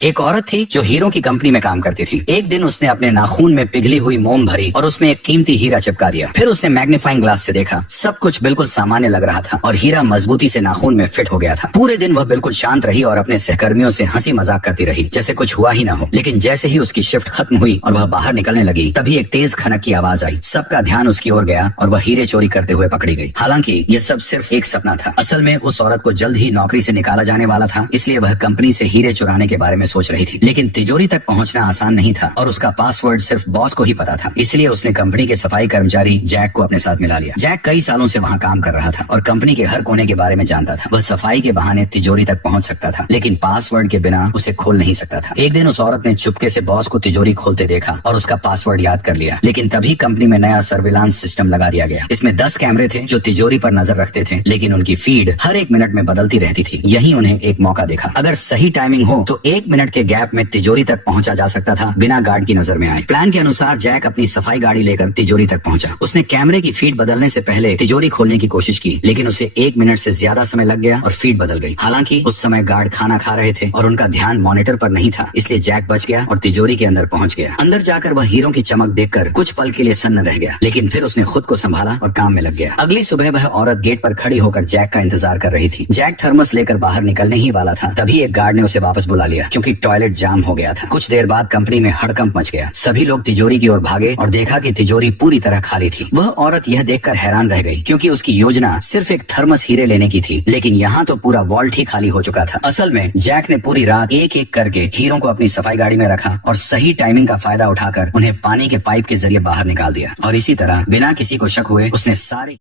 एक औरत थी जो हीरो की कंपनी में काम करती थी। एक दिन उसने अपने नाखून में पिघली हुई मोम भरी और उसमें एक कीमती हीरा चिपका दिया। फिर उसने मैग्नीफाइंग ग्लास से देखा, सब कुछ बिल्कुल सामान्य लग रहा था और हीरा मजबूती से नाखून में फिट हो गया था। पूरे दिन वह बिल्कुल शांत रही और अपने सहकर्मियों से हंसी मजाक करती रही जैसे कुछ हुआ ही ना हो। लेकिन जैसे ही उसकी शिफ्ट खत्म हुई और वह बाहर निकलने लगी, तभी एक तेज खनक की आवाज आई। सबका ध्यान उसकी ओर गया और वह हीरे चोरी करते हुए पकड़ी गई। हालांकि यह सब सिर्फ एक सपना था। असल में उस औरत को जल्द ही नौकरी से निकाला जाने वाला था, इसलिए वह कंपनी से हीरे चुराने के बारे में सोच रही थी। लेकिन तिजोरी तक पहुंचना आसान नहीं था और उसका पासवर्ड सिर्फ बॉस को ही पता था। इसलिए उसने कंपनी के सफाई कर्मचारी जैक को अपने साथ मिला लिया। जैक कई सालों से वहां काम कर रहा था और कंपनी के हर कोने के बारे में जानता था। वह सफाई के बहाने तिजोरी तक पहुंच सकता था, लेकिन पासवर्ड के बिना उसे खोल नहीं सकता था। एक दिन उस औरत ने चुपके से बॉस को तिजोरी खोलते देखा और उसका पासवर्ड याद कर लिया। लेकिन तभी कंपनी में नया सर्विलांस सिस्टम लगा दिया गया। इसमें 10 कैमरे थे जो तिजोरी पर नजर रखते थे, लेकिन उनकी फीड हर एक मिनट में बदलती रहती थी। यही उन्हें एक मौका दिखा। अगर सही टाइमिंग हो तो 1 मिनट के गैप में तिजोरी तक पहुंचा जा सकता था बिना गार्ड की नजर में आए। प्लान के अनुसार जैक अपनी सफाई गाड़ी लेकर तिजोरी तक पहुंचा। उसने कैमरे की फीड बदलने से पहले तिजोरी खोलने की कोशिश की, लेकिन उसे 1 मिनट से ज्यादा समय लग गया और फीड बदल गई। हालांकि उस समय गार्ड खाना खा रहे थे और उनका ध्यान मॉनिटर पर नहीं था, इसलिए जैक बच गया और तिजोरी के अंदर पहुंच गया। अंदर जाकर वह हीरो की चमक देखकर कुछ पल के लिए सन्न रह गया, लेकिन फिर उसने खुद को संभाला और काम में लग गया। अगली सुबह वह औरत गेट पर खड़ी होकर जैक का इंतजार कर रही थी। जैक थर्मस लेकर बाहर निकलने ही वाला था, तभी एक गार्ड ने उसे वापस बुला लिया क्योंकि टॉयलेट जाम हो गया था। कुछ देर बाद कंपनी में हड़कंप मच गया। सभी लोग तिजोरी की ओर भागे और देखा कि तिजोरी पूरी तरह खाली थी। वह औरत यह देखकर हैरान रह गई क्योंकि उसकी योजना सिर्फ एक थर्मस हीरे लेने की थी, लेकिन यहाँ तो पूरा वॉल्ट ही खाली हो चुका था। असल में जैक ने पूरी रात एक एक करके हीरो को अपनी सफाई गाड़ी में रखा और सही टाइमिंग का फायदा उठाकर उन्हें पानी के पाइप के जरिए बाहर निकाल दिया। और इसी तरह बिना किसी को शक हुए उसने सारे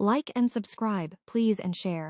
Like and subscribe, please, and share.